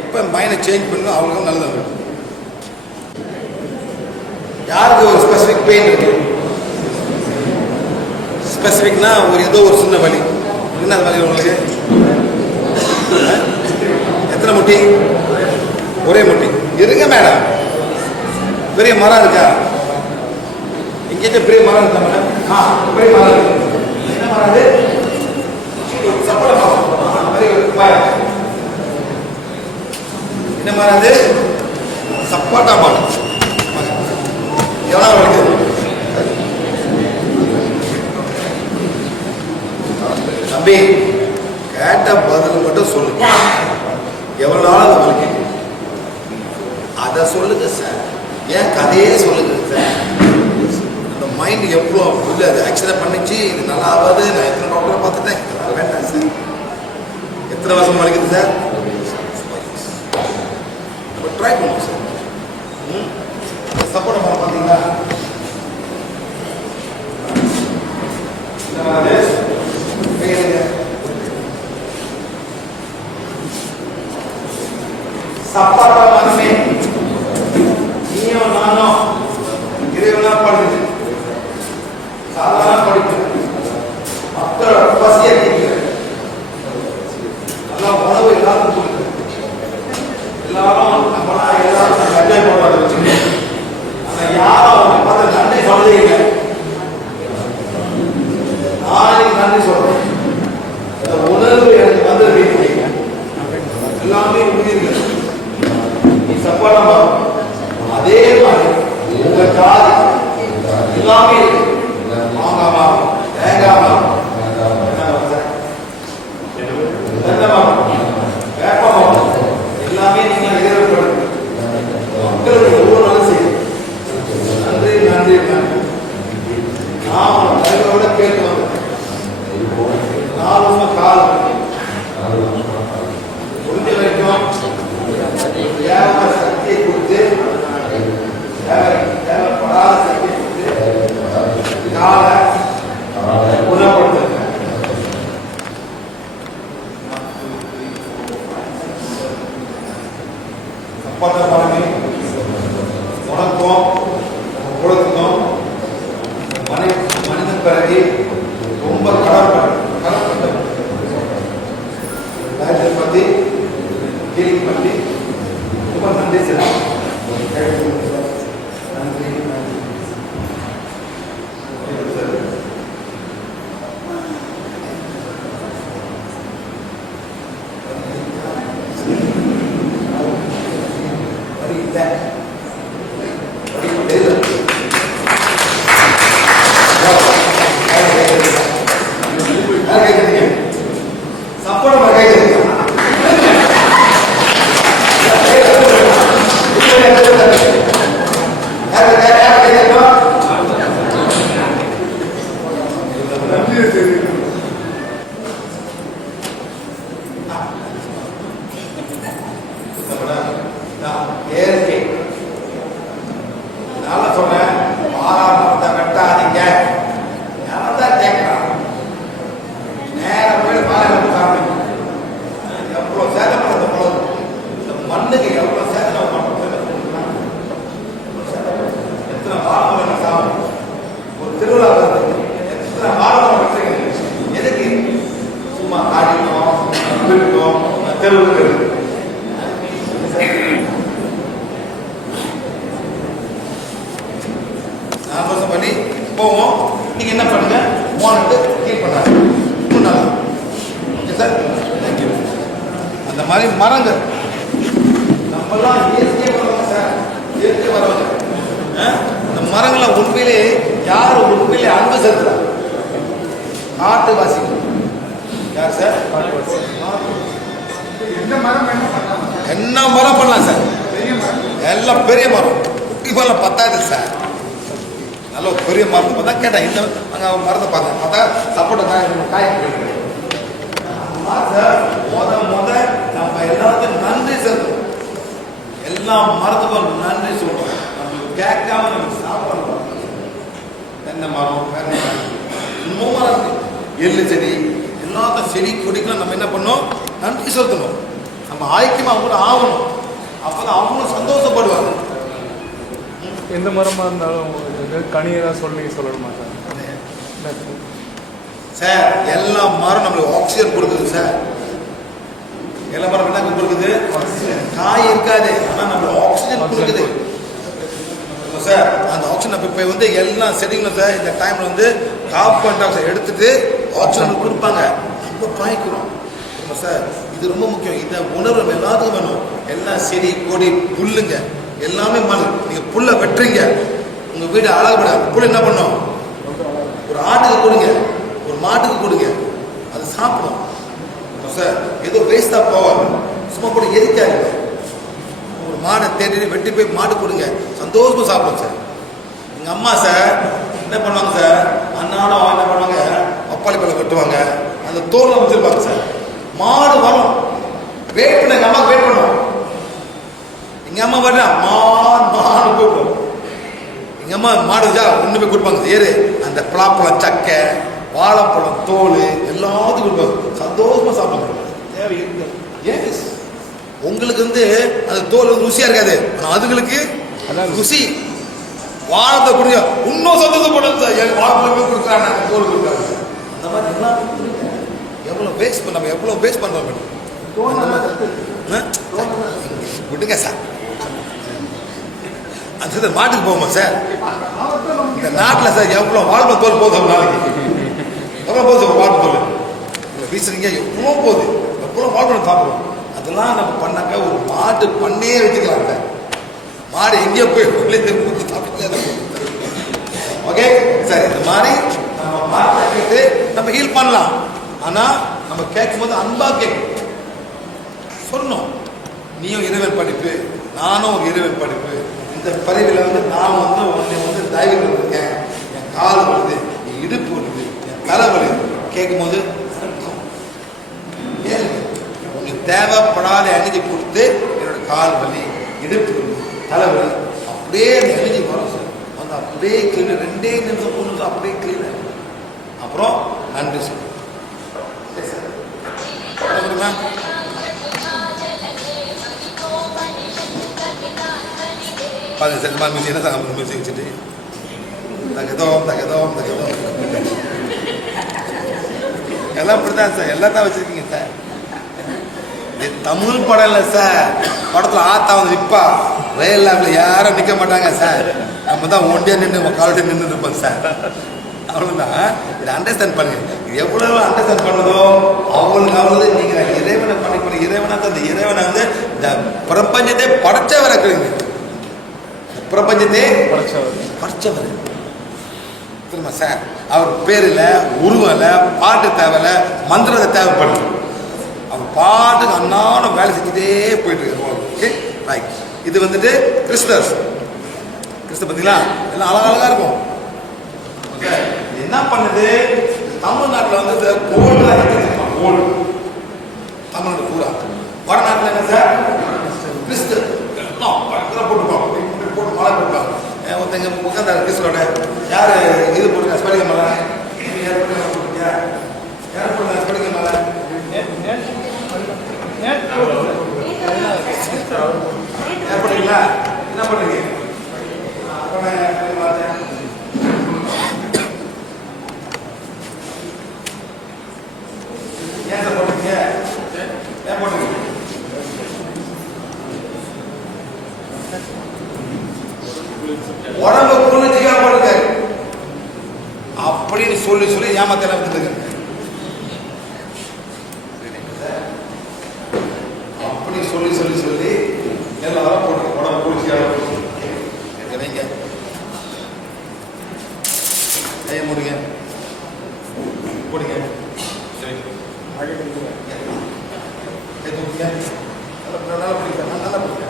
எப்போ மைண்டை சேஞ்ச் பண்ணணும் அவங்களுக்கும் நல்லது. யாருக்கு ஒரு ஸ்பெசிஃபிக் பெயின் இருக்கு? ஸ்பெசிஃபிக்னா ஏதோ ஒரு சின்ன வலி என்ன அது வலி உங்களுக்கு? எத்தனை முட்டி? ஒரே முட்டி இருங்க மேடம். பெரிய மரம் இருக்கா? எங்கேயும் பெரிய மரம் இருக்கா மேடம்? பெரிய மரம் இருக்கு. என்ன மரம் அது? சப்போட்டா மரம். என்ன மரம் அது? சப்போட்டா மரம். எவ்வளோ வலிக்குது? தம்பி கேட்ட பதில் மட்டும் சொல்லுங்க. எவ்வளோ நாள் அது வலிக்குது அதை சொல்லுங்க சார். ஏன் கதையே சொல்லுங்க சார். அந்த மைண்ட் எவ்வளோ இல்லை அது ஆக்சிடென்ட் பண்ணிச்சு. இது நல்லா ஆகாது. நான் எத்தனை டாக்டரை பார்த்துட்டேன். இதெல்லாம் வேண்டாம் சார். எத்தனை வருஷம் வலிக்குது சார்? நம்ம ட்ரை பண்ணுவோம் சார். சப்போர்ட் பண்ண பார்த்தீங்களா? சப்பாட்டா மரமே நீயும் நானும் இறைவனா படிச்சு சாதாரண படிக்கிறேன். மக்களோட பசியை கேட்கிறேன். நல்லா உணவு எல்லாரும் கொடுக்குறேன். எல்லாரும் நம்மளாம் எல்லாரும் என்ஜாய் பண்ணுறத வச்சுக்கோங்க. ஆனால் யாரும் அவங்க பார்த்து நன்றி சொல்லவே இல்லை. நாளைக்கு நன்றி சொல்றேன். இந்த உணர்வு எனக்கு வந்தது எல்லாமே உயிர்கள். நீ சப்பாட்டா மரம் அதே மாதிரி உங்க ஜாதி எல்லாமே மாங்காய் மரம், தேங்காய் மரம், தென்னை மரம், வேப்ப மரம் எல்லாமே நீங்க எதிர்ப்படுங்க. மக்களுக்கு எவ்வளவு நல்லது செய்யும். நன்றி நன்றி நன்றி. நான் தலைவரோட கேட்டு வந்தேன். 4 வருஷம் காலம் முடிஞ்ச வரைக்கும் தேவையான சக்தியை கொடுத்து தேவைப்படாத சக்தியை கொடுத்து காலை குணப்படுத்துங்க. சப்பாட்டா மரமே உனக்கும் குளத்துக்கும் மனிதன் பிறகு ரொம்ப கடற்பட்ட பற்றி ஹீலிங் பண்ணி ரொம்ப நன்றி சார். நன்றி பண்ணி போவோம். நீங்க என்ன பண்ணுங்க? Okay sir, thank you. அந்த மாதிரி மரங்கள் நம்மெல்லாம் இயற்கை வரவங்க சார். இயற்கை வரவங்க இந்த மரங்களை உண்மையிலே யார் உண்மையிலே அன்பு செலுத்துறா? காட்டு வாசிகள் யார் சார்? என்ன மரம் பண்ணலாம் சார்? எல்லாம் பெரிய மரம். குட்டி மரம் பத்தாது சார். நல்ல ஒரு பெரிய மரத்தை பார்த்தா கேட்டேன். இந்த அங்கே மரத்தை பார்த்தா சப்போட்டா காய நம்ம எல்லாத்துக்கும் நன்றி செலுத்தணும். எல்லா மரத்துக்கும் நன்றி சொல்றோம். நம்மளுக்கு கேட்காம நமக்கு சாப்பிடணும். தென்னை மரம், இன்னும் மரம், எள்ளு செடி, எல்லாத்த செடி கொடிக்கெல்லாம் நம்ம என்ன பண்ணோம்? நன்றி செலுத்தணும். நம்ம நம்ம ஐக்கியமாக அவங்களும் ஆகணும். அப்போ தான் அவங்களும் சந்தோஷப்படுவாங்க. எந்த மரமாக இருந்தாலும் கனியெல்லாம் சொல்லணுமா சார்? சார் எல்லா மரம் நம்மளுக்கு ஆக்சிஜன் கொடுக்குது சார். எல்லா மரம் என்ன கொடுக்குது? காய் இருக்காது, ஆனால் நம்மளுக்கு ஆக்சிஜன் கொடுக்குது சார். அந்த ஆக்சிஜன் இப்போ வந்து எல்லா செடிங்களும் சார் இந்த டைமில் வந்து கார்பன் டை ஆக்சைடு எடுத்துட்டு ஆக்சிஜன் கொடுப்பாங்க. நம்ம பாய்க்கிறோம் சார். இது ரொம்ப முக்கியம். இந்த உணர்வு நம்ம எல்லாத்துக்கும் வேணும். எல்லா செடி கொடி புல்லுங்க எல்லாமே மண். நீங்கள் புல்லை வெட்டுறீங்க, உங்கள் வீடு அழகுபடாது. புல் என்ன பண்ணும்? ஒரு ஆட்டுக்கு கொடுங்க, ஒரு மாட்டுக்கு கொடுங்க, அது சாப்பிடும் சார். ஏதோ வேஸ்டாக போவாங்க, சும்மா கூட எரிக்காது. ஒரு மாடை தேடி வெட்டி போய் மாடு கொடுங்க, சந்தோஷமாக சாப்பிடும் சார். எங்கள் அம்மா சார் என்ன பண்ணுவாங்க சார், அன்னாடம் என்ன பண்ணுவாங்க, பப்பாளி பழம் வெட்டுவாங்க, அந்த தோலை வச்சுருப்பாங்க சார். மாடு வரும், வெயிட் பண்ண எங்கள் அம்மாவுக்கு வெயிட் பண்ணுவோம். எங்கள் அம்மா வரல மாடு கூப்பிடும். எங்கள் அம்மா மாடு வச்சா ஒன்று போய் கொடுப்பாங்க. ஏறு அந்த பலாப்பழம் சக்கை வாழைப்பழம் தோல் எல்லாத்துக்கும் கொடுப்பாங்க, சந்தோஷமாக சாப்பிடுவாங்க. தேவை எஸ் உங்களுக்கு வந்து அந்த தோல் வந்து ருசியாக இருக்காது, ஆனால் அதுங்களுக்கு ருசி. வாழத்தை கொடுங்க, இன்னும் சந்தோஷப்படும் சார். எங்கள் வாழைப்பழமே கொடுக்குறாங்க, அந்த தோல் கொடுக்குறாங்க. அந்த மாதிரி எல்லாம் எவ்வளோ வேஸ்ட் பண்ண, நம்ம எவ்வளோ வேஸ்ட் பண்ணுறோம் மேடம். விடுங்க சார். அந்த மாட்டுக்கு போகுமா சார்? இந்த நாட்டில் சார் எவ்வளோ வாழ்வு தோல் போகுது ஒரு நாளைக்கு, எவ்வளோ போகுது சார் வாழ்வு தோல்? இல்லை வீசுறீங்க, எவ்வளோ போகுது, எவ்வளோ வாழ்வு சாப்பிடுவோம். அதெல்லாம் நம்ம பண்ணாக்க ஒரு மாட்டு பண்ணே வச்சுக்கலாம் சார். மாடு எங்கேயோ போய் சாப்பிட்டு ஓகே சார். இந்த மாதிரி நம்ம மாட்டை கேட்டு நம்ம ஹீல் பண்ணலாம். ஆனால் நம்ம கேட்கும் போது அன்பா கேட்கும். சொன்னோம், நீயும் இறைவன் படிப்பு, நானும் ஒரு இறைவன் படிப்பு. இந்த பரிவில் வந்து நான் வந்து உன்னை வந்து தயவு இருக்கேன், என் கால் வருது, என் இடுப்பு வருது, என் தலை வருது. கேட்கும் போது உங்களுக்கு தேவைப்படாத எனர்ஜி கொடுத்து என்னோட கால் வலி, இடுப்பு வலி, தலை வலி அப்படியே அந்த எனர்ஜி வரும் சார். வந்து அப்படியே கிளீன், 2 நிமிஷம் 3 நிமிஷம் அப்படியே கிளீன். அப்புறம் நன்றி சார். மியூசிக் என்ன சார்? மியூசிக் வச்சுட்டு தகதோம் தகதோம் தகதோம் எல்லாம் இப்படிதான் சார். எல்லாம் தான் வச்சிருக்கீங்க சார். இது தமிழ் படம் இல்லை சார். படத்தில் ஆத்தா வந்து நிற்பா, ரயில் லாபில் யாரும் நிற்க மாட்டாங்க சார். நம்ம தான் ஒண்டியாக நின்று காலட்டி நின்று இருப்போம் சார். அவ்வளோதான். இதை அண்டர்ஸ்டாண்ட் பண்ணுங்க. இது எவ்வளவு அண்டர்ஸ்டாண்ட் பண்ணதோ அவ்வளவு நீங்கள் இறைவனை பண்ணி இறைவனை தான். இந்த இறைவனை வந்து இந்த பிரபஞ்சத்தை படைச்சவரை இருக்கிறீங்க. பிரபஞ்சத்தை படைச்சவர் திரும்ப சார். அவர் பேரில் உருவம் இல்லை, பாட்டு தேவையில்லை, மந்திரத்தை தேவைப்படுது. அவர் பாட்டுக்கு அன்னாடம் வேலை செஞ்சுட்டே போயிட்டு இருக்கு. Okay right. இது வந்துட்டு கிறிஸ்தவஸ். கிறிஸ்தவ பார்த்தீங்களா, எல்லாம் அழகழகாக இருக்கும். என்ன பண்ணுது, தமிழ்நாட்டில் வந்து கோல்டு கோல்டு தமிழ்நாடு பூரா. வடநாட்டில் என்ன சார், கிறிஸ்து போட்டுப்பாங்க, போட்டு மழை போட்டுப்பாங்க. ஒருத்தங்க உட்காந்தாரு கிறிஸ்துவோட, யார் இது போட்டுருக்கா ஸ்படிக மலை, யார் போட்டுருக்கா ஸ்படிக மலை, யார் போட்டுருக்கீங்களா? என்ன பண்ணுறீங்க? ஏன் சார் போட்டுருக்கீங்க? ஏன் போட்டுருக்கீங்க? உடம்பு புரிஞ்சுக்கா போட்டுருக்காரு அப்படின்னு சொல்லி சொல்லி ஏமாத்தல வந்துருக்காரு. அப்படி சொல்லி சொல்லி சொல்லி எல்லாரும் போட்டு உடம்பு புரிஞ்சுக்கா வைங்க. கையை மூடுங்க, போடுங்க, கை தூக்குங்க. நல்லா பிடிக்க, நல்லா பிடிக்க,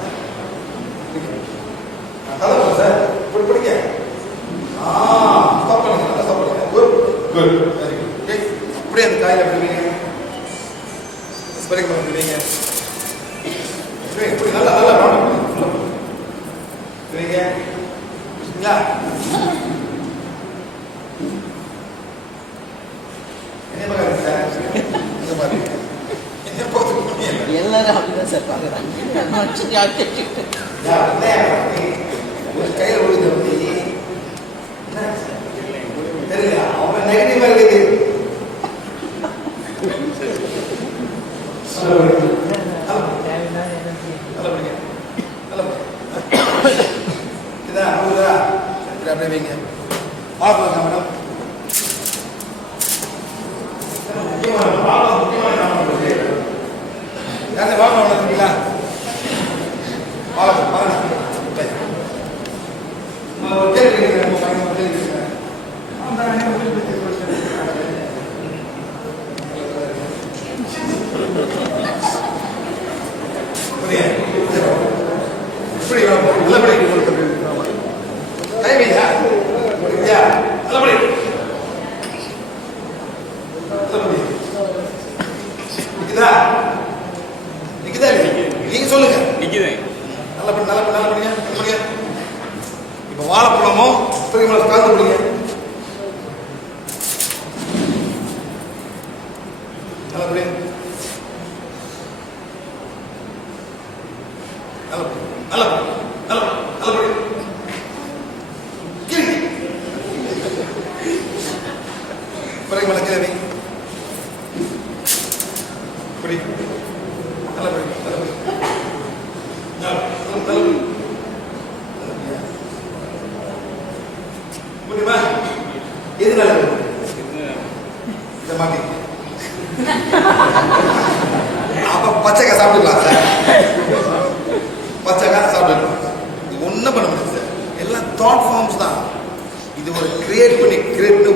நல்லா சார். இப்படி பிடிக்க. ஸ்டாப் பண்ணுங்க, நல்லா ஸ்டாப் பண்ணுங்க. Good good, very good. Okay, அப்படியே அந்த காயில் விடுவீங்க, ஸ்பெரிங் பண்ண விடுவீங்க. இப்படி நல்லா நல்லா விடுவீங்க. சரிங்களா? என்ன மாதிரி சார், இந்த மாதிரி என்ன போதும் எல்லாரும் அப்படிதான் சார். ஒரு கையில் விழுது தெரியல அவன் நெகட்டிவா இருக்குது. அப்படியே வைங்க. பார்க்கலாம் மேடம். யாரு வாங்க வளர்த்துங்களா? வாங்க பாருங்க. நீங்க சொல்லுங்க. நல்லா படிங்க. இப்ப வாழைப்பழமோ கலந்து பிடிங்க. நல்லா படி. நல்லா படி. பிறகு மலக்கிழமை படி. நல்லா படி. முடியுமா? எதுனால இதை மாட்டி அப்ப பச்சைக்காய் சாப்பிட்டுக்கலாம் சார். பச்சைக்காய் சாப்பிட்டுக்கலாம். இது ஒன்றும் பண்ண முடியாது சார். எல்லாம் தாட் ஃபார்ம்ஸ் தான். இது ஒரு கிரியேட் பண்ணி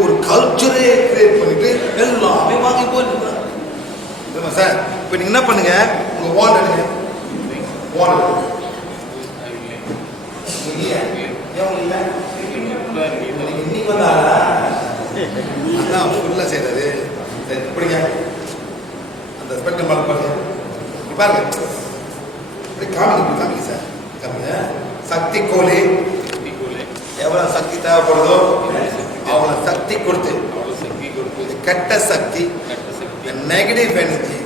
ஒரு கல்ச்சரே கிரியேட் பண்ணிட்டு எல்லாமே வாங்கி போயிருந்தா சார். இப்போ நீங்க என்ன பண்ணுங்க, உங்க வாண்ட் எடுங்க. வாண்ட் இன்னைக்கு வந்தா அதான் ஃபுல்லாக செய்யறது. சரி பிடிங்க. அந்த ஸ்பெக்ட்ரம் பாருங்க. பாருங்க இப்படி காமிங்க சார். காமிங்க. சக்தி கோலி எவ்வளோ சக்தி தேவைப்படுதோ அவ்வளோ சக்தி கொடுத்து கெட்ட சக்தி நெகட்டிவ் எனர்ஜி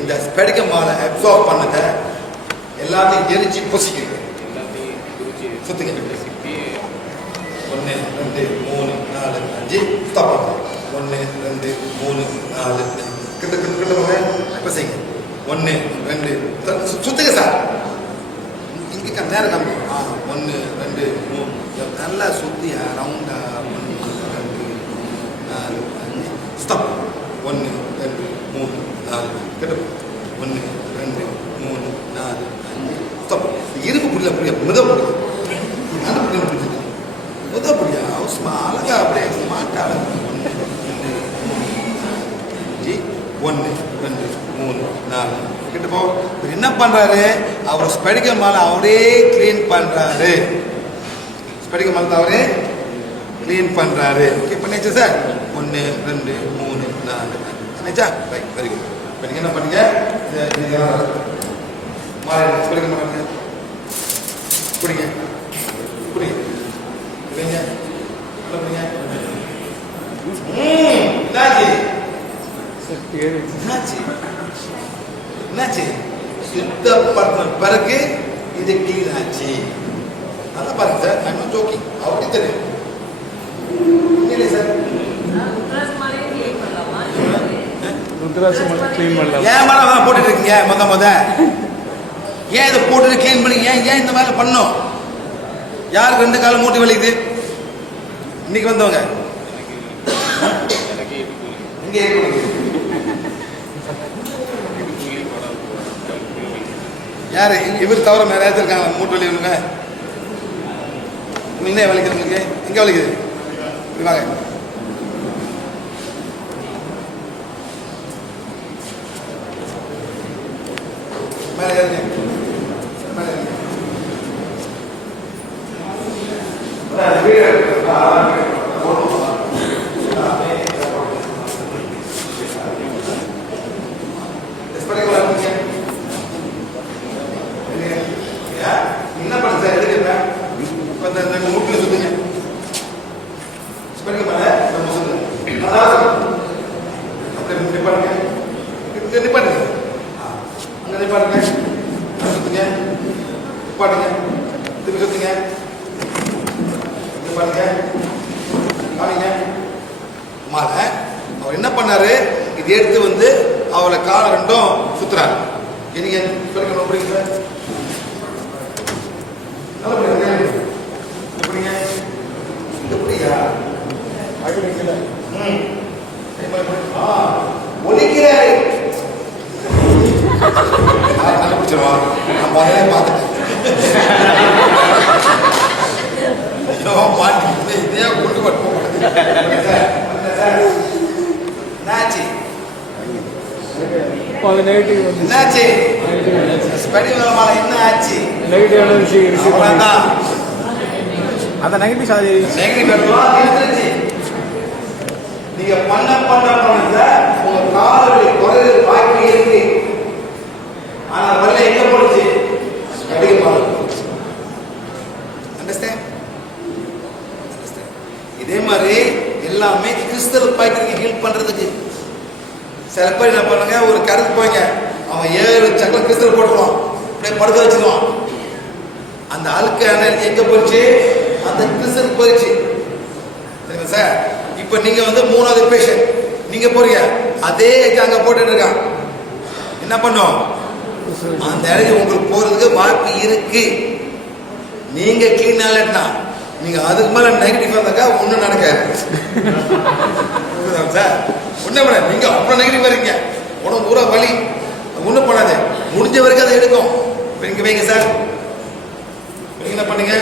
இந்த ஸ்பெடிகமால அப்சார்ப் பண்ணத எல்லாத்தையும் எரிச்சு பொசிக்கிறீங்க. சுத்திங்க. 1 2 3 4 5 ஸ்டாப். 1 2 3 4 கிட்ட போங்க. இப்போ செய்யுங்க. 1 2 சுத்துங்க சார். இங்கே நேரம் காமிங்க. 1 2 3 நல்லா சுத்தியா ரவுண்டா. 1 2 4 5 ஸ்டாப். 1 2 3 4 கிட்ட 1 2 3 4 5 ஸ்டாப். இருப்பு புரியல முதல் புரியா அவசமா அழகா அப்படியே மாட்டாள. 1 2 3 4 கிட்ட போ. என்ன பண்றாரு அவர் ஸ்பெடிகல் மாலை அவரே கிளீன் பண்றாரு. ஸ்பெடிகல் மாலை அவரே கிளீன் பண்றாரு. ஓகே பண்ணியாச்சு சார். 1 2 3 4 பண்ணிச்சா? Right, very good. இப்போ நீங்க என்ன பண்ணீங்க? மாலை ஸ்பெடிகல் மாலை பிடிங்க. வைங்க. நல்லா பிடிங்க. என்னாச்சு? சுத்தப்படுத்தின பிறகு இது கிளீன் ஆச்சு. நல்லா பாருங்க சார். I not jogging. அவருக்கு தெரியும். இல்லை சார். ஏன் மேடம் போட்டுட்டு இருக்கீங்க? முத ஏன் இதை போட்டுட்டு கிளீன் பண்ணி ஏன் இந்த வேலை பண்ணும்? யாருக்கு 2 காலம் மூட்டு வலிக்குது? இன்னைக்கு வந்தவங்க யாரு? இவர் தவிர வேற யாராவது இருக்காங்க மூட்டு வலி? ஒண்ணுங்க என்ன வலிக்குது உங்களுக்கு? எங்க வலிக்குது? இப்படி வாங்க. மேலே ஏறுங்க. என்ன பண்ண சார்? எடுக்க மூட்டில் சுத்துங்க. அப்படியே நிப்பாட்டுங்க. அங்க நிப்பாட்டுங்க. நிப்பாட்டுங்க. திருப்பி சுத்துங்க. பாருங்க காமிங்க. மாலை அவர் என்ன பண்ணாரு, இது எடுத்து வந்து அவளை காலை ரெண்டும் சுத்துறாரு. நீங்க சொல்லிக்கணும் அப்படிங்க நல்லா பண்ணுங்க. எப்படிங்க எப்படியா அடிக்கல ஒலிக்கிறாரு. கண்டுபிடிச்சிருவான். நான் முதலே பார்த்துட்டேன். மாட்டி இதே கொண்டு போட்டு என்னாச்சு நெகட்டிவ் என்னாச்சு ஸ்பெடி மேல என்ன ஆச்சு? நெகட்டிவ் எனர்ஜி அவ்வளவுதான். அந்த நெகட்டிவ் சார்ஜ் நெகட்டிவ் நீங்க பண்ண உங்க காதல் குறைய வாய்ப்பு இருக்கு. ஆனா வரல எங்க போடுச்சு? இதே மாதிரி எல்லாமே கிறிஸ்தல் பாய்க்கு ஹீல் பண்றதுக்கு. சில பேர் என்ன பண்ணுங்க, ஒரு கருத்து போய்ங்க அவன் 7 சக்கரம் கிறிஸ்தல் போட்டுருவான், அப்படியே படுக்க வச்சிருவான். அந்த அழுக்கு எனர்ஜி எங்க போயிடுச்சு? அந்த கிறிஸ்தல் போயிடுச்சு. சரிங்க சார். இப்ப நீங்க வந்து 3வது பேஷண்ட் நீங்க போறீங்க, அதே அங்க போட்டுட்டு இருக்கான். என்ன பண்ணும்? அந்த எனர்ஜி உங்களுக்கு போறதுக்கு வாய்ப்பு இருக்கு. நீங்க கிளீன் ஆகலன்னா, நீங்க அதுக்கு மேல நெகட்டிவ் வந்தாக்கா ஒண்ணும் நடக்காது சார். ஒண்ணு பண்ண நீங்க அவ்வளவு நெகட்டிவ் வரீங்க, உடம்பு பூரா வலி, ஒண்ணும் பண்ணாது. முடிஞ்ச வரைக்கும் அதை எடுக்கும். இங்க வைங்க சார். என்ன பண்ணீங்க?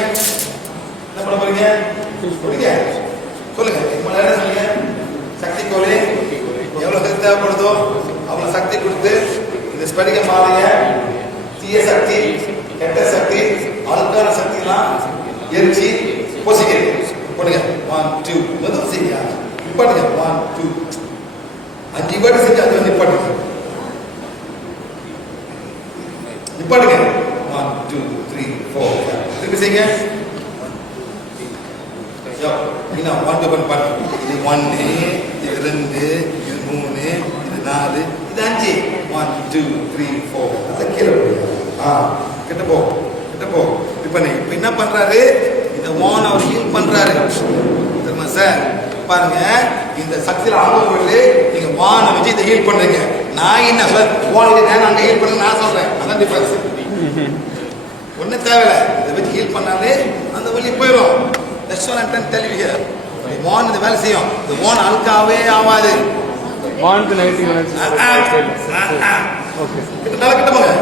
என்ன பண்ண போறீங்க? சொல்லுங்க. சொல்லுங்க. சக்தி கோலி எவ்வளவு சக்தி தேவைப்படுதோ அவ்வளவு சக்தி கொடுத்து இந்த ஸ்படிக மாலைய தீய சக்தி, கெட்ட சக்தி, அழுக்கான சக்தி எல்லாம் எரிச்சு பொசிக்கிறீங்க. போடுங்க. 1 2 முதல் செய்யா நிப்பாட்டுங்க. 1 2 5 வாட்டி செஞ்சு அது வந்து நிப்பாட்டுங்க. நிப்பாட்டுங்க. 1 2 3 4 திருப்பி செய்யுங்க. நீங்க 1 2 பண்ணு. இது 1 இது 2 இது 3 இது 4 இது 5 1 2 3 4 அத கீழே கிட்ட போ கிட்ட போ. இப்ப என்ன பண்றாரு? இந்த வான் அவர் ஹீல் பண்றாரு. தெரியுமா சார்? பாருங்க, இந்த சக்தியில ஆகும் பொழுது நீங்க வானை வச்சு இதை ஹீல் பண்றீங்க. நான் என்ன சார் வானுக்கு நான் அங்க ஹீல் பண்ண நான் சொல்றேன். அதான் டிஃபரன்ஸ். ஒன்னும் தேவையில்லை. இதை வச்சு ஹீல் பண்ணாலே அந்த வலி போயிடும். That's what I'm trying to tell you here. வான் இந்த வேலை செய்யும். இந்த வான் அழுக்காவே ஆகாது. வான் நெகட்டிவ் எனர்ஜி. ஓகே. கிட்ட கிட்ட போங்க.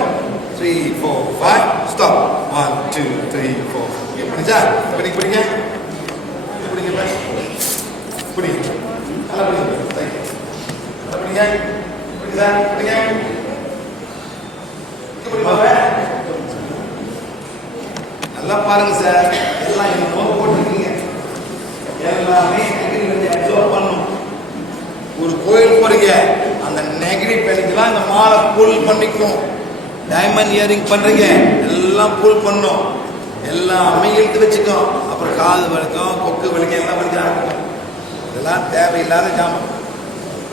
3 4 5 ஸ்டாப். 1 2 3 4 எப்படிச்சா? இப்படி பிடிங்க. பிடிங்க பாரு. பிடிங்க. நல்லா பிடிங்க. நல்லா பிடிங்க. பிடிங்க சார். பிடிங்க. இப்படி பாருங்க. நல்லா பாருங்க சார். எல்லாம் என்ன நோட் போட்டுருக்கீங்க. எல்லாமே நெகட்டிவ் அப்சர்வ் பண்ணணும். ஒரு கோயில் போறீங்க, அந்த நெகட்டிவ் எனர்ஜிலாம் இந்த மாலை புல் பண்ணிக்கும். டைமண்ட் இயரிங் பண்றீங்க, எல்லாம் புல் பண்ணும். எல்லாமே இழுத்து வச்சுக்கும். அப்புறம் காது வலிக்கும், கொக்கு வலிக்கும், எல்லாம் வலிக்க ஆரம்பிக்கும். இதெல்லாம் தேவையில்லாத ஜாமம்.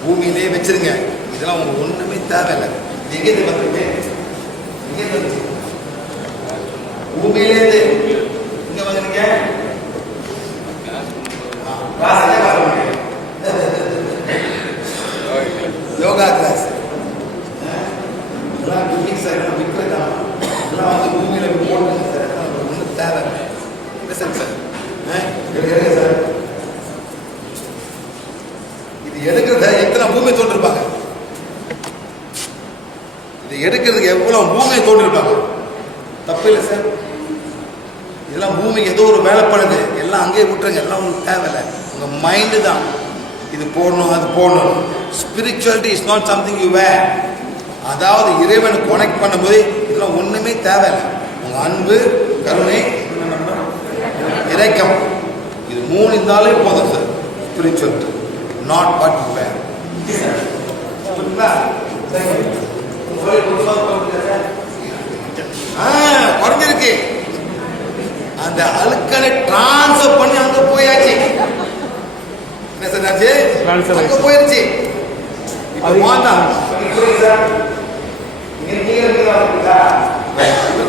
பூமியிலே வச்சிருங்க. இதெல்லாம் உங்களுக்கு ஒண்ணுமே தேவையில்லை. எங்கேருந்து வந்துருக்கு? எங்கேருந்து வந்துச்சு? பூமியிலேருந்து இங்க வந்துருங்க. யோகா கிளாஸ் எல்லாம் வந்து பூமியில போடுங்க சார். ஒன்றும் தேவை சார். சார் இது எடுக்கிறத எத்தனை பூமியை தோன்றிருப்பாங்க? இது எடுக்கிறதுக்கு எவ்வளவு பூமியை தோன்றிருப்பாங்க? தப்பு இல்லை சார். இதெல்லாம் பூமிக்கு ஏதோ ஒரு வேலை பண்ணுது. எல்லாம் அங்கேயே விட்டுருங்க. எல்லாம் உங்களுக்கு தேவையில்லை. உங்க மைண்டு தான் இது போடணும் அது போடணும். Spirituality is not something you wear. அதாவது இறைவனை கனெக்ட் பண்ணும்போது இதெல்லாம் ஒண்ணுமே தேவையில்லை. உங்க அன்பு, கருணை, இரக்கம், இது 3 இருந்தாலே போதும் sir. Spirituality not what you wear. குறைஞ்சிருக்கு. அந்த அழுக்கனை டிரான்ஸ்ஃபர் பண்ணி அங்க போயாச்சு. என்ன சார்? அங்க போயிருச்சு. இப்ப வாண்டா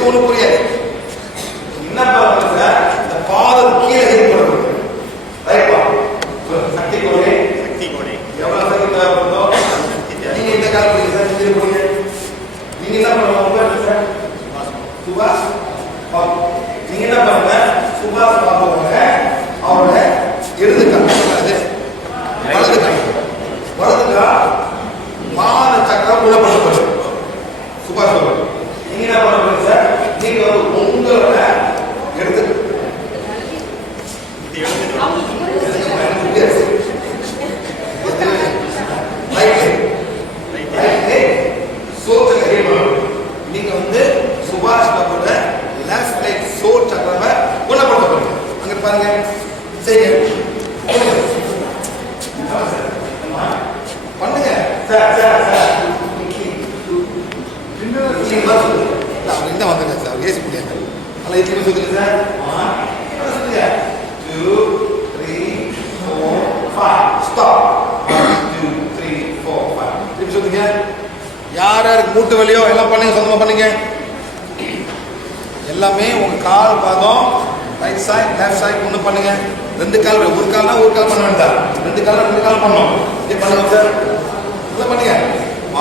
ஒண்ணு புரியாது. என்ன பண்ணுங்க சார், இந்த பாதம் கீழே ஏற்படுறது ரைட்பா. சக்தி கோடை எவ்வளவு சக்தி தேவைப்படுதோ நீங்க இந்த காலத்துல சார் கீழே போடுங்க. நீங்க என்ன பண்ணுவாங்க சார், சுபாஷ் பாபு. நீங்க என்ன பண்ணுங்க, சுபாஷ் பாபுவாங்க அவரோட இடது கால் வலது கால் பாத சக்கரம் குணப்படுத்தப்படும். சுபாஷ் பாபு நீங்க என்ன பண்ணுங்க சார், நீங்க வந்து உங்களோட எடுத்து நீங்க வந்து சுபாஷ் பாபுவோட லெஃப்ட் லைட் சோல் சக்கரவை குணப்படுத்தப்படுங்க. அங்க பாருங்க செய்யுங்க பண்ணுங்க சார் சார் சார் இந்த வந்துங்க சார் ஏசி முடியாது அதெல்லாம் எத்தனை சொல்லுங்க சார். சொல்லுங்க 2 3 4 5 ஸ்டாப். 1 2 3 4 5 திருப்பி சொல்லுங்க. யார் யாருக்கு மூட்டு வலியோ எல்லாம் பண்ணுங்க, சொந்தமா பண்ணுங்க. எல்லாமே உங்க கால் பாதம் ரைட் சைடு லெஃப்ட் சைடு ஒன்று பண்ணுங்க. ரெண்டு கால், ஒரு கால்னா ஒரு கால் பண்ண வேண்டாம், ரெண்டு கால் பண்ணணும். இது பண்ணுங்க சார், நல்லா பண்ணுங்க.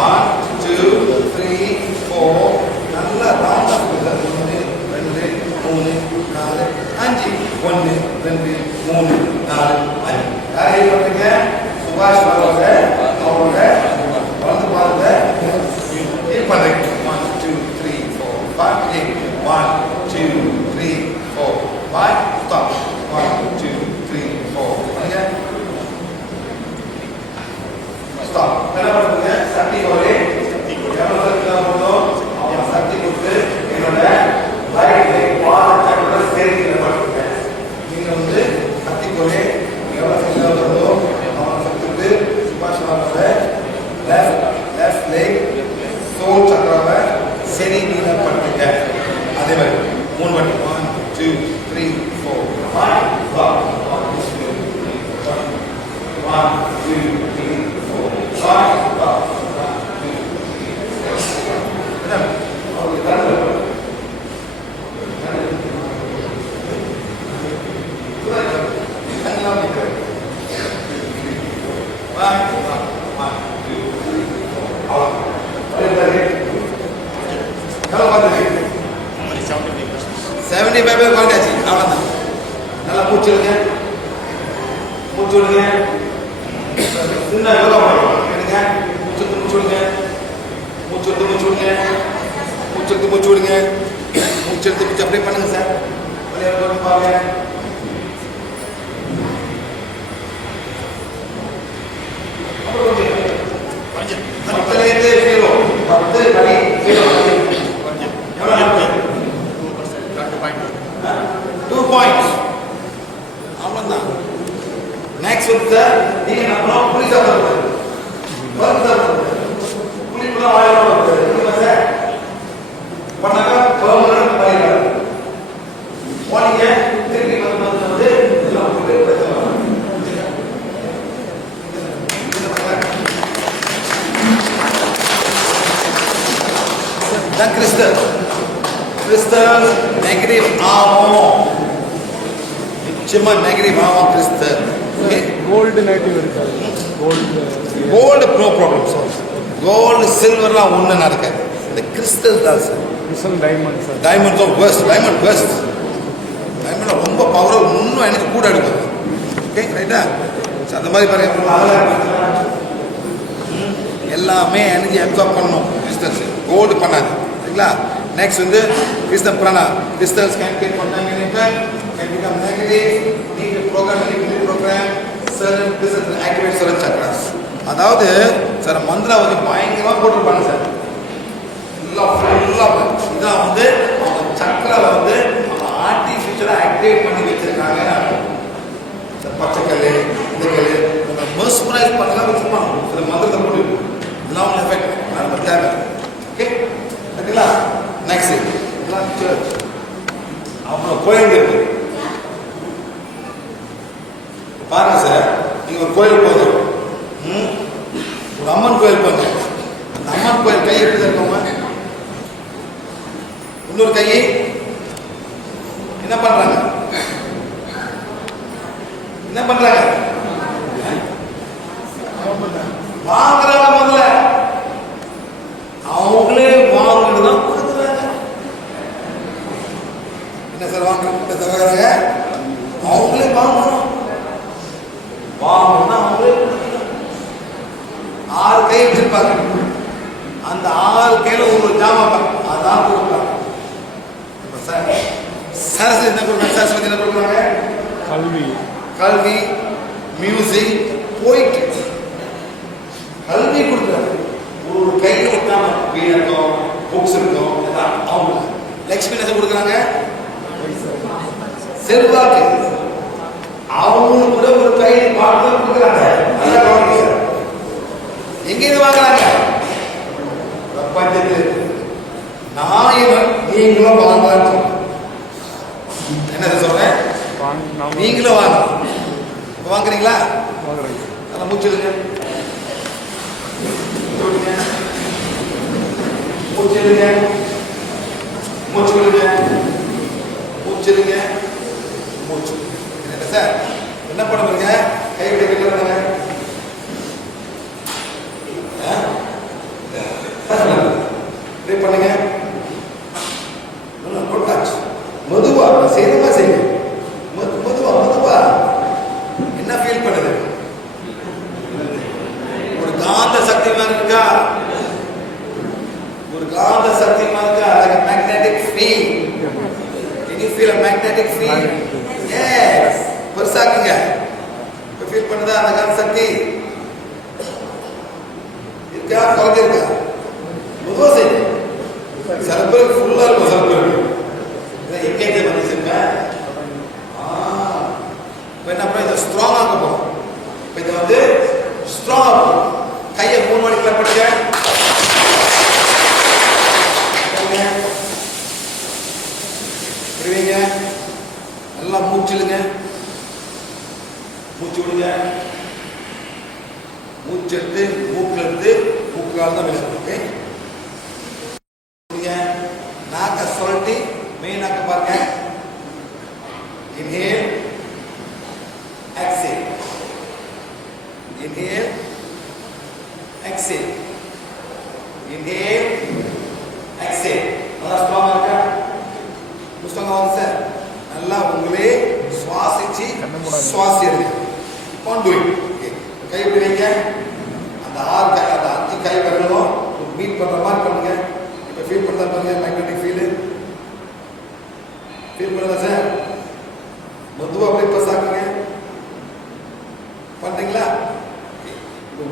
1 2 3 4 நல்லா ரவுண்டா பண்ணுங்க. 1 2 3 4 5 1 2 3 4 5 யாரை பண்ணுங்க. சுபாஷ் பாபுவோட அவரோட வலது பாதத்தை இது பண்ணுங்க. 1 2 3 4 5 1 2 3 4 5 ஸ்டாப். 1 2 3 4 பண்ணுங்க. ஸ்டாப். என்ன பண்ணுங்க, சக்தி கோலே எவ்வளவு போதும் அவன் சக்தி கொடுத்து என்னோட ரைட் லைட் பாதத்தோட சேர்த்து பண்ணுங்க. நீங்க வந்து சக்தி கோலே எவ்வளவு போதும் அவன் சக்தி சுபாஷ் பாபுவோட லெஃப்ட் லைட் சோல் சக்கரவை சரி நீங்க பண்ணுங்க. அதே மாதிரி 3 வாட்டி 1 2 3 4 5 stop. 1 2 3 4 5 stop. 1 2 3 4 75 குறைஞ்சாச்சு. அவ்வளோதான். நல்லா மூச்சு விடுங்க, மூச்சு விடுங்க. சின்ன யோகா பண்ணுவோம். எடுங்க, மூச்சு விடுங்க, மூச்சு விடுங்க, மூச்சு விடுங்க, மூச்சு விடுங்க, மூச்சு விடுங்க, மூச்சு எடுத்து மூச்சு அப்படியே பண்ணுங்க சார். பாருங்க 2 points. அவ்வளவுதான். நெக்ஸ்ட் வந்து நீங்க நம்ம புளி சாப்பிடுறது பருப்பு சாப்பிடுறது புளிப்புல வாயில போடுறது பண்ணாக்கா பெர்மனன்ட் பயிர் போனீங்க திருப்பி வந்து எல்லாம் தான் கிறிஸ்டல் நெகட்டிவ் ஆகும். நிச்சயமா நெகட்டிவ் ஆகும் கிறிஸ்டல். கோல்டு நெகட்டிவ் இருக்கு. Gold no problem sir. Gold சில்வர்லாம் ஒன்றும் நடக்காது. இந்த கிறிஸ்டல் தான் sir. Crystal diamond sir. Diamond தான் பெஸ்ட். டைமண்ட் ரொம்ப பவர் இன்னும் எனக்கு கூட எடுக்கும். ஓகே ரைட்டா சார். அந்த மாதிரி பாருங்க எல்லாமே எனர்ஜி அப்சார்ப் பண்ணணும் கிறிஸ்டல்ஸ். கோல்டு பண்ணாது சரிங்களா. நெக்ஸ்ட் வந்து crystal prana. Crystals can be contaminated, can become negative, need to program certain crystals to activate certain chakras. அதாவது சார் மந்திரா வந்து பயங்கரமா போட்டுருப்பாங்க சார். ஃபுல்லா இதான் வந்து அவங்க சக்கரை வந்து அவங்க ஆர்டிஃபிஷியலா ஆக்டிவேட் பண்ணி வச்சிருக்காங்க. பச்சைக்கல் இந்த கல் மெஸ்மரைஸ் பண்ணலாம் வச்சிருப்பாங்க. சில மந்திரத்தை போட்டு இதெல்லாம் அவங்க எஃபெக்ட் நம்ம தேவை. ஓகே சரிங்களா. நெக்ஸ்ட் இதெல்லாம் சர்ச். அப்புறம் கோயில் இருக்கு பாருங்க சார். நீங்க ஒரு கோயில் போங்க, ஒரு அம்மன் கோயில் போங்க. அந்த அம்மன் கோயில் கை எப்படி இருக்கோமா, இன்னொரு கை என்ன பண்றாங்க? என்ன பண்றாங்க? வாங்குறாங்க. முதல்ல அவங்களே வாங்கிட்டு தான் கொடுக்குறாங்க. என்ன சார் வாங்குறாங்க? அவங்களே வாங்கணும். வாங்கணும்னா அவங்களே கொடுக்கணும். 6 கை வச்சிருப்பாங்க. அந்த 6 கையில ஒரு ஜாமான் அதான் கொடுப்பாங்க. சரஸ்வதி என்ன கொடுக்குறாங்க? சரஸ்வதி என்ன கொடுக்குறாங்க? கல்வி, மியூசிக், போயிட்டு கல்வி கொடுக்குறாங்க. ஒரு கையில் கொடுக்காம வீடு இருக்கும், புக்ஸ் இருக்கும். அவங்க லட்சுமி என்ன கொடுக்குறாங்க? செல்வாக்கு. அவங்க கூட ஒரு கையில் பாட்டு கொடுக்குறாங்க. நல்லா கவனிங்க. எங்க வாங்குறாங்க? பிரபஞ்சத்தில். நான் நீங்களும் வாங்கலான்னு சொல்றேன். என்ன சொல்றேன்? நீங்களும் வாங்க. வாங்குறீங்களா? நல்லா மூச்சிடுங்க. மூச்சிடுங்க. மூச்சிடுங்க. மூச்சிடுங்க. மூச்சு. என்ன சார் என்ன பண்ண போறீங்க? கை விட வைக்கிறாங்க. பண்ணுங்க. மெதுவா செய்யணுமா? செய்யுங்க. மெதுவா என்ன ஃபீல் பண்ணுது? ஒரு காந்த சக்தி மாதிரி இருக்கா? ஒரு காந்த சக்தி மாதிரி இருக்கா? like a magnetic field. Can you feel a magnetic field? Yes. பெருசாக்குங்க. இப்ப ஃபீல் பண்ணுதா அந்த காந்த சக்தி? இருக்கா? குறைஞ்சு இருக்கா? மெதுவா செய்யுங்க. சில பேருக்கு ஃபுல்லா இருக்கும். சில பேருக்கு எங்கே வந்துச்சுங்க. இப்போ என்ன பண்ண? இதை ஸ்ட்ராங் ஆக்க போறோம். இப்போ இதை வந்து ஸ்ட்ராங் ஆகும். கையை 3 மணிக்குள்ள படிக்க விடுவீங்க. நல்லா மூச்சிடுங்க. மூச்சு விடுங்க. மூச்செடுத்து மூக்குல இருந்து மூக்கால் தான் வெளியே. ஓகே, நாக்க சொல்லிட்டு மெயின் நாக்க பாருங்க. Inhale, exhale. Inhale, exhale. Inhale, exhale. நல்லா ஸ்ட்ராங்கா இருக்கா? புஸ்தகம் வாங்க சார். நல்லா உங்களே சுவாசிச்சு சுவாசி எடுங்க. டூயிங். ஓகே, கை இப்படி வைங்க. அந்த 6 கை, அந்த 5 கை வரணும். மீட் பண்ற மாதிரி பண்ணுங்க. இப்போ ஃபீல் பண்ணா பாருங்க. மேக்னெட்டிக் ஃபீல் பண்ணுதா சார்? மெதுவா அப்படியே ப்ரெஸ் ஆக்குங்க. பண்றீங்களா?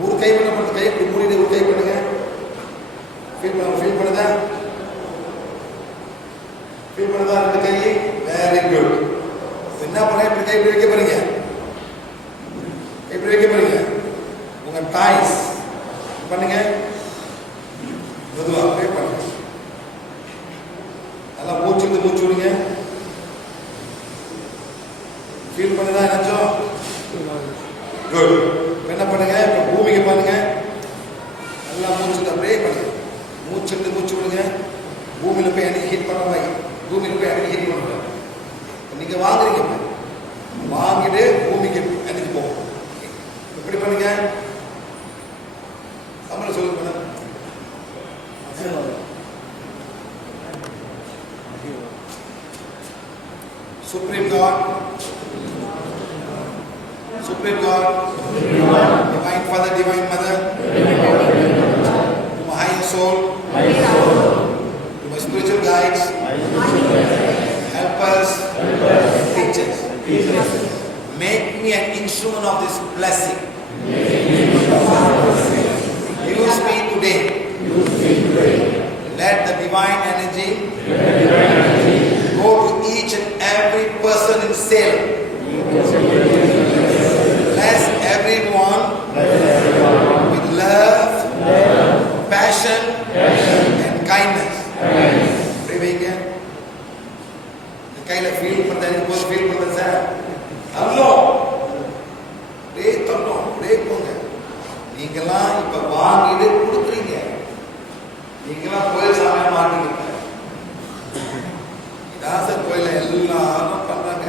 ஒரு கை பண்ண பண்ணுறது. கை இப்படி மூடிட்டு ஒரு கை பண்ணுங்க. ஃபீல் பண்ணுதா? ஃபீல் பண்ணுதா? 2 கை. Very good. என்ன பண்ண? இப்படி கை இப்படி வைக்க போறீங்க. இப்படி வைக்க போறீங்க. உங்க டாய்ஸ் பண்ணுங்க. மெதுவா அப்படியே பண்ணுங்க. நல்லா மூச்சு விடுங்க. ஃபீல் பண்ணுதா? என்னாச்சும்? குட். என்ன பண்ணுங்க? இப்போ பூமிக்கு பாருங்க. நல்லா மூச்சு அப்படியே பண்ணுங்க. மூச்சு விடுங்க. பூமியில போய் எனக்கு ஹீட் பண்ண மாதிரி. பூமியில போய் எனக்கு ஹீட் பண்ணுங்க. நீங்க வாங்குறீங்க. வாங்கிட்டு பூமிக்கு எனக்கு போகும். எப்படி பண்ணுங்க? தமிழ் சொல்லுங்க madam. Supreme God, Divine Father, Divine Mother, to my higher soul, to my spiritual guides, helpers, teachers. Make me an instrument of this blessing. Use me today. Let the divine energy go to each and every person in Salem. Bless everyone with love, passion, and kindness. Pray again. The kind of feel for that, you feel for that, sir. Hello. Pray போங்க. நீங்களாம் இப்ப வாங்கிட்டு கொடுக்குறீங்க. நீங்களாம் கோயில் சாமியா மாட்டீங்க. இதான் sir கோயில எல்லாரும் பண்றாங்க.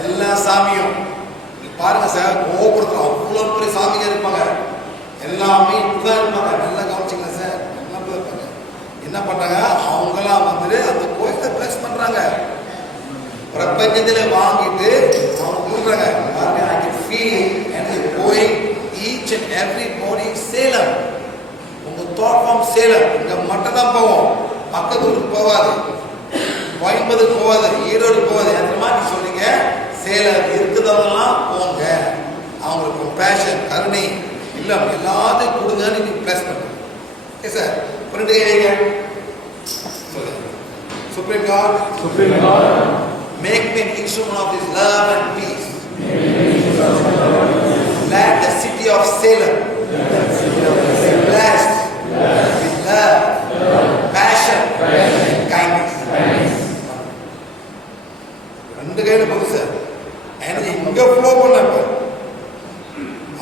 எல்லா சாமியும் நீங்க பாருங்க சார், கோபுரத்தில் அவ்வளவு பெரிய சாமிங்க இருப்பாங்க. எல்லாமே இப்பதான் இருப்பாங்க. நல்லா கவனிச்சிங்களா சார்? எல்லாம் இப்பதான் இருப்பாங்க. என்ன பண்றாங்க? அவங்களாம் வந்துட்டு அந்த கோயிலை பிளஸ் பண்றாங்க. பிரபஞ்சத்துல வாங்கிட்டு அவங்க கொடுக்குறாங்க. I can feel and it's going each and every body Salem. உங்க thought form சேலம். இங்க மட்டும் தான் போவோம், பக்கத்து ஊருக்கு போகாது, கோயம்புத்தூர் போகாது, ஈரோடு போகாது. அந்த மாதிரி சொல்றீங்க. சேலம் இருக்குதெல்லாம் போங்க. அவங்களுக்கு பேஷன், கருணை இல்ல எல்லாத்தையும் கொடுங்கன்னு நீங்க பிளஸ் பண்ணுங்க. Okay sir? புரிந்து கேளுங்க. Supreme God, make me an instrument of His love and peace. Let the city of Salem be blessed with love, passion, and kindness. ரெண்டு கையில போகுது சார். எனக்கு இங்க ஃப்ளோ பண்ணப்ப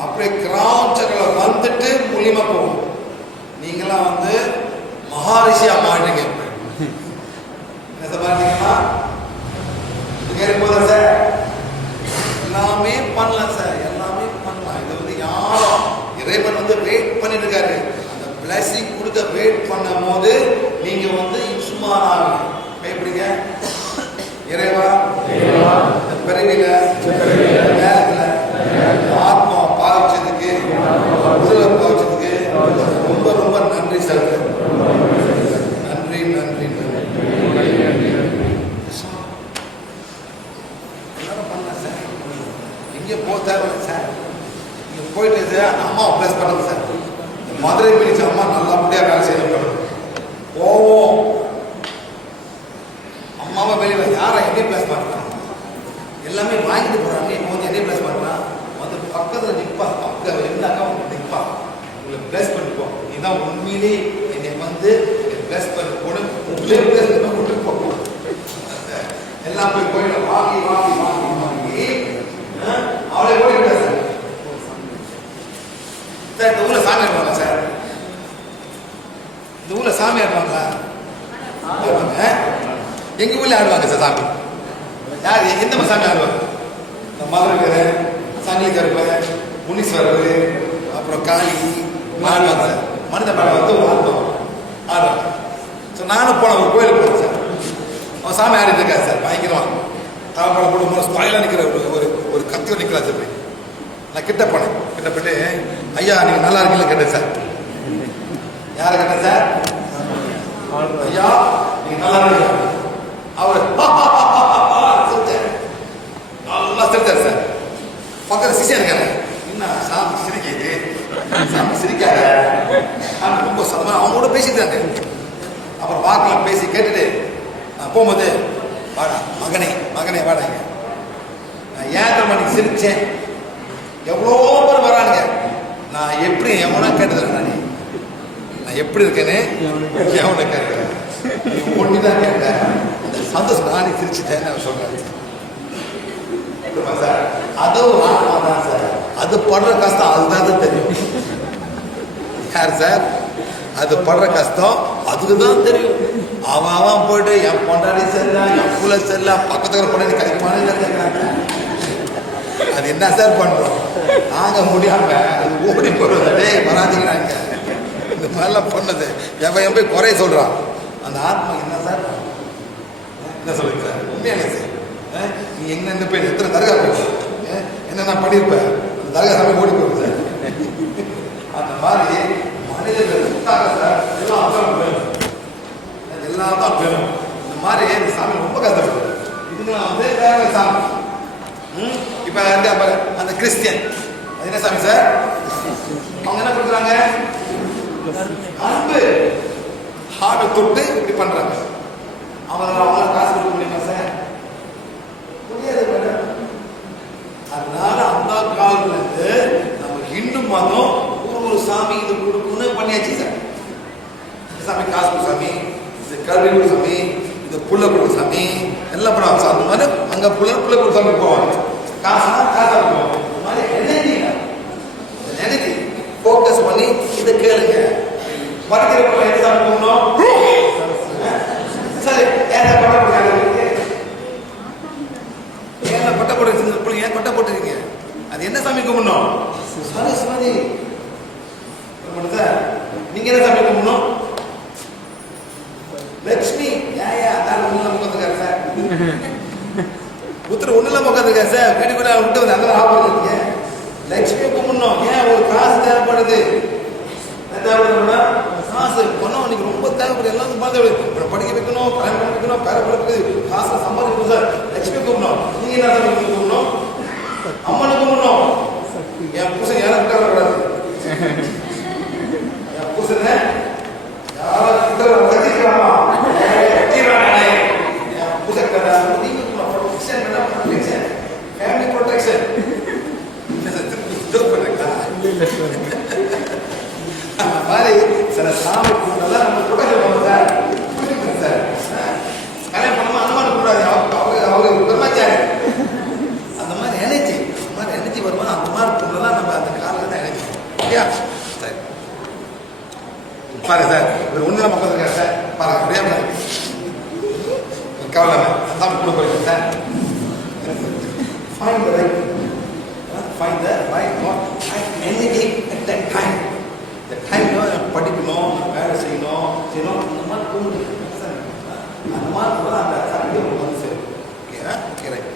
அப்படியே கிரவுண்ட் சக்கரில் வந்துட்டு மூலியமா போகும். நீங்களாம் வந்து மகாரிஷியா மாட்டீங்க. என்ன பாத்தீங்கன்னா போதா சார்? எல்லாமே பண்ணலாம் சார், எல்லாமே பண்ணலாம். இது வந்து யாரும் இறைவன் வந்து வெயிட் பண்ணிட்டு இருக்காரு. அந்த பிளஸிங் கொடுக்க வெயிட் பண்ணும் போது நீங்க வந்து இன்சுமான் ஆகும். பயப்படுங்க. இறைவா இந்த பிறவில நேரத்துல ஆத்மா பாவிச்சதுக்கு, உடலை பாவிச்சதுக்கு ரொம்ப ரொம்ப நன்றி சார். நன்றி நன்றி நன்றி. இங்கே போக தேவையில்லை சார். இங்கே போயிட்டு சார் அம்மாவை ப்ளஸ் பண்ணுங்க சார். மதுரை பிடிச்ச அம்மா நல்லபடியாக வேலை செய்யணும். போவோம் அம்மாவை வெளியே யாரை என்னையும் ப்ளஸ் பண்ணுறான், எல்லாமே வாங்கிட்டு போகிறாங்க. இப்போ வந்து என்னையும் ப்ளஸ் பண்ணுறான். வந்து பக்கத்தில் நிற்பா, பக்கம் இருந்தாக்கா அவங்க நிற்பா. உங்களை ப்ளஸ் பண்ணிப்போம். இதுதான் உண்மையிலே என்னை வந்து ப்ளஸ் பண்ணி போன உங்களே ப்ளஸ் பண்ணி கொண்டு போகும். எல்லாம் போய் கோயில வாங்கி வாங்கி வாங்கி வாங்கி அவளை போய் சார். இந்த ஊர்ல சாமி ஆடுவாங்க சார். இந்த ஊர்ல சாமி ஆடுவாங்களா? எங்க ஊர்ல ஆடுவாங்க சார் சாமி. யார் எந்த சாமி ஆடுவாங்க? இந்த மதுரை சங்கிலி கருப்பு, முனீஸ்வரர், அப்புறம் காளி ஆடுவாங்க சார். மனித படம் வந்து ஒரு ஆடுவாங்க ஆடுவாங்க. ஸோ நானும் போன ஒரு கோயிலுக்கு போனேன் சார். அவன் சாமி ஆடிட்டு இருக்காரு சார். பயங்கரமா தாவப்படம் போட்டு ஸ்பாயிலாக நிற்கிற ஒரு கத்தியோடு நிற்கிறா சார். நான் கிட்ட போனேன். கிட்ட போயிட்டு ஐயா நீங்கள் நல்லா இருக்கீங்களா கேட்டேன் சார். யாரை கேட்டேன் சார்? ஐயா நீங்கள் நல்லா இருக்கீங்க. அவர் நல்லா சிரிச்சார் சார். பக்கத்தில் சிசியா இருக்காரு. என்ன சாமி சிரிக்குது, சாமி சிரிக்காத. ரொம்ப சதமாக அவங்களோட பேசிட்டாங்க. அப்புறம் வாக்கலாம் பேசி கேட்டுட்டு நான் போகும்போது வாடா மகனே மகனே வாடாங்க. நான் ஏன் தெரியுமா நீ சிரிச்சேன்? எவ்வளோ பேர் வரானுங்க. நான் எப்படி எவனா கேட்டதில்லை. நான் எப்படி இருக்கேன்னு எவனை கேட்கிறேன். ஒண்ணு தான் கேட்டேன். அந்த சந்தோஷம் நானே சிரிச்சுட்டேன் நான் சொல்றேன் சார். அதுவும் ஆத்மா தான் சார். அது படுற கஷ்டம் அதுதான் தெரியும். யார் சார்? அது படுற கஷ்டம் அதுக்கு தான் தெரியும். அவன் போயிட்டு என் பொண்டாடி சரியில்லை, என் புள்ள சரியில்லை, பக்கத்துல பொண்டாடி கிடைக்குமான்னு கேட்கிறாங்க. அது என்ன சார் பண்றோம்? நாங்க முடியாம அது ஓடி போடுறதே வராதிக்கிறாங்க. இந்த மாதிரிலாம் பண்ணது எவன் போய் குறைய சொல்றான். அந்த ஆத்மா என்ன சார் என்ன சொல்லுங்க சார்? உண்மையான சார். நீ என்ன போய் எத்தனை தர்கா போய் என்னென்ன பண்ணியிருப்ப அந்த தர்கா சாமி ஓடி போயிடும் சார். அந்த மாதிரி மனிதர்கள் சார் எல்லாம் எல்லாம் தான் பெரும். இந்த மாதிரி இந்த சாமி ரொம்ப கஷ்டப்படுது. இதுங்களாம் வந்து வேற சாமி. இப்ப அந்த கிறிஸ்டியன் அது என்ன சாமி சார்? அவங்க என்ன கொடுக்குறாங்க? அன்பு ஹார்ட்டை தொட்டு இப்படி பண்றாங்க. அவங்களால காசு கொடுக்க முடியுமா சார்? முடியாது. அதனால அந்த காலத்துல இருந்து நம்ம இந்து மதம் ஒரு சாமி இது கொடுக்கணும்னு பண்ணியாச்சு சார். சாமி காசு கொடு சாமி, இது கல்வி கொடு சாமி, இது புள்ள கொடு சாமி எல்லாம் பண்ணுவாங்க சார். அந்த மாதிரி அங்க புள்ள கொடு சாமி போவாங்க. காசுனா காசா போவாங்க. இந்த மாதிரி எனர்ஜி ஃபோக்கஸ் பண்ணி இதை கேளுங்க. படிக்கிறப்ப என்ன சாமி போகணும்? சரி ஏன் பண்ண ஒருத்தர் ஒண்ணு இல்லாம உட்காந்துருக்கேன் சார். வீட்டுக்குள்ள விட்டு வந்து அங்கே ஆபத்துங்க. லட்சுமியை கும்பிடணும். ஏன் ஒரு காசு தேவைப்படுது. தேவைப்படுதுன்னா காசு பணம் இன்னைக்கு ரொம்ப தேவைப்படுது. எல்லாரும் பார்த்து படிக்க வைக்கணும், கல்யாணம் பண்ணி வைக்கணும், பேர படிக்கிறது, காசை சம்பாதிக்கணும் சார். லட்சுமி கும்பிடணும். நீங்க என்ன சார் கும்பிடணும்? அம்மனை கும்பிடணும். என் புருஷன் யாரும் விட்டாரக்கூடாது. என் புருஷனை யாரும் கத்திக்கலாமா? கத்திக்கிறானே. என் புருஷன் நீங்க ப்ரொடெக்ஷன் ப்ரொடெக்ஷன் ஃபேமிலி ப்ரொடெக்ஷன் என்ன சார் திருப்பி பண்ணுறீங்களா? அந்த மாதிரி சில சாமி கும்பிட்டா நம்ம ப்ரொடெக்ஷன் பண்ணுவோம் சார். சார் கல்யாணம் பண்ணுமா அனுமானம் கூடாது. அவருக்கு பிரம்மச்சாரி அந்த மாதிரி எனர்ஜி வரும்போது அந்த மாதிரி பொண்ணுலாம் நம்ம அந்த காலில் தான் எனர்ஜி இல்லையா? சரி பாருங்க சார். ஒரு ஒன்று நம்ம உட்காந்துருக்காரு சார். பாருங்க அப்படியே கவலை சாமி கூட போயிருக்கேன் sir. Find the right energy at that time. The time படிக்கணும், வேலை செய்யணும் அந்த மாதிரி தோணுது. அந்த மாதிரி அந்த சக்தி வந்து சரி. Okay right.